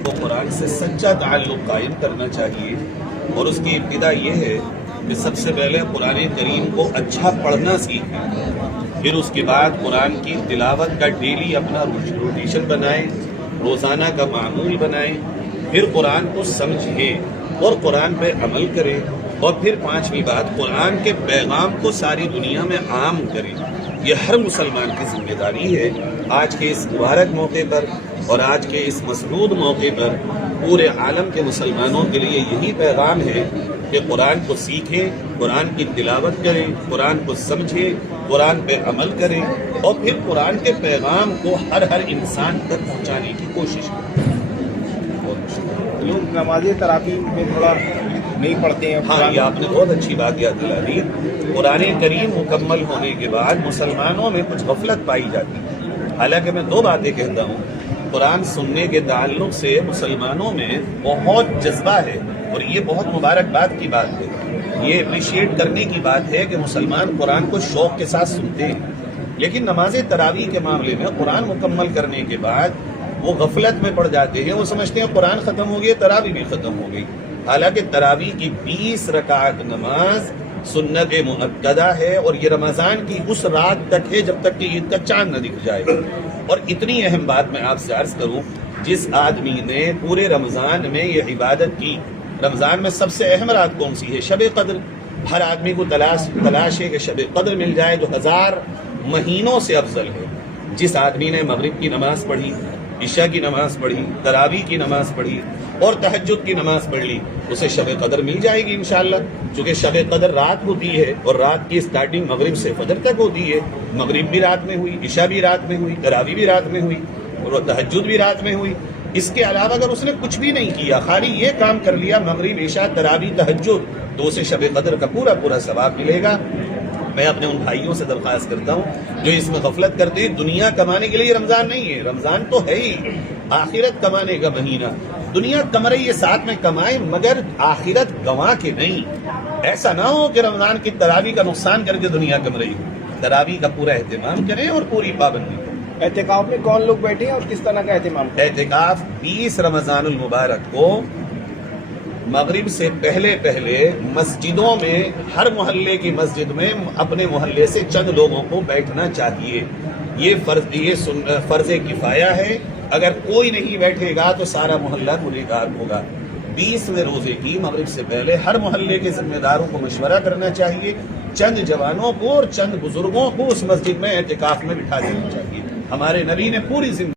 کو कुरान से सच्चा ताल्लुक़ कायम करना चाहिए और उसकी इब्तिदा ये है कि सबसे पहले कुरान करीम को अच्छा पढ़ना सीखें, फिर उसके बाद कुरान की तिलावत का डेली अपना रूटीन बनाएं, रोज़ाना का मामूल बनाएं, फिर कुरान को समझें और कुरान पे अमल करें, और फिर पांचवी बात कुरान के पैगाम को सारी दुनिया में आम करें। ये हर मुसलमान की जिम्मेदारी है। आज के इस मुबारक मौके पर और आज के इस मसरूद मौके पर पूरे आलम के मुसलमानों के लिए यही पैगाम है कि कुरान को सीखें, कुरान की तिलावत करें, कुरान को समझें, कुरान पे अमल करें और फिर कुरान के पैगाम को हर इंसान तक पहुंचाने की कोशिश करें। लोग नमाज़े तरावी में थोड़ा नहीं पढ़ते हैं। हाँ, ये आपने बहुत अच्छी बात याद दिला दी। कुरान करीम मुकम्मल होने के बाद मुसलमानों में कुछ गफलत पाई जाती है। हालांकि मैं दो बातें कहता हूँ, कुरान सुनने के ताल्लुक से मुसलमानों में बहुत जज्बा है और ये बहुत मुबारकबाद की बात है। ये अप्रिशिएट करने की बात है कि मुसलमान कुरान को शौक के साथ सुनते हैं, लेकिन नमाज तरावी के मामले में कुरान मुकम्मल करने के बाद वो गफलत में पड़ जाते हैं। वो समझते हैं कुरान ख़त्म हो गया, तरावी भी ख़त्म हो गई। हालांकि तरावी की 20 रकात नमाज सुन्नत मुअक्कदा है और ये रमज़ान की उस रात तक है जब तक कि ईद का चांद न दिख जाए। और इतनी अहम बात मैं आपसे अर्ज करूं, जिस आदमी ने पूरे रमज़ान में ये इबादत की, रमज़ान में सबसे अहम रात कौन सी है? शब कद्र। हर आदमी को तलाश है कि शब कद्र मिल जाए, जो 1000 महीनों से अफजल है। जिस आदमी ने मगरिब की नमाज पढ़ी, इशा की नमाज पढ़ी, तरावी की नमाज पढ़ी और तहज्जुद की नमाज पढ़ ली, उसे शब कदर मिल जाएगी इंशाअल्लाह। चूँकि शब कदर रात होती है और रात की स्टार्टिंग मगरिब से फजर तक होती है। मगरिब भी रात में हुई, इशा भी रात में हुई, तरावी भी रात में हुई और तहज्जुद भी रात में हुई। इसके अलावा अगर उसने कुछ भी नहीं किया, खाली ये काम कर लिया, मगरिब, इशा, तरावी, तहज्जुद, तो उसे शब कदर का पूरा सवाब मिलेगा। मैं अपने उन भाइयों से दरख्वास्त करता हूँ जो इसमें गफलत करते हैं। दुनिया कमाने के लिए रमजान नहीं है, रमजान तो है ही आखिरत कमाने का महीना। दुनिया कम रही है, साथ में कमाए, मगर आखिरत गंवा के नहीं। ऐसा ना हो कि रमजान की तरावी का नुकसान करके दुनिया कम रही हो। तरावी का पूरा एहतमाम करें और पूरी पाबंदी करें। एहतिकाफ में कौन लोग बैठे हैं और किस तरह का एहतमाम? एहतिकाफ 20 रमजानुल मुबारक को मगरिब से पहले मस्जिदों में, हर मोहल्ले की मस्जिद में अपने मोहल्ले से चंद लोगों को बैठना चाहिए। ये फर्ज किफाया है। अगर कोई नहीं बैठेगा तो सारा मोहल्ला गुनहगार होगा। 20वें रोजे की मगरिब से पहले हर मोहल्ले के जिम्मेदारों को मशवरा करना चाहिए, चंद जवानों को और चंद बुजुर्गों को उस मस्जिद में एहतिकाफ में बिठा देना चाहिए। हमारे नबी ने पूरी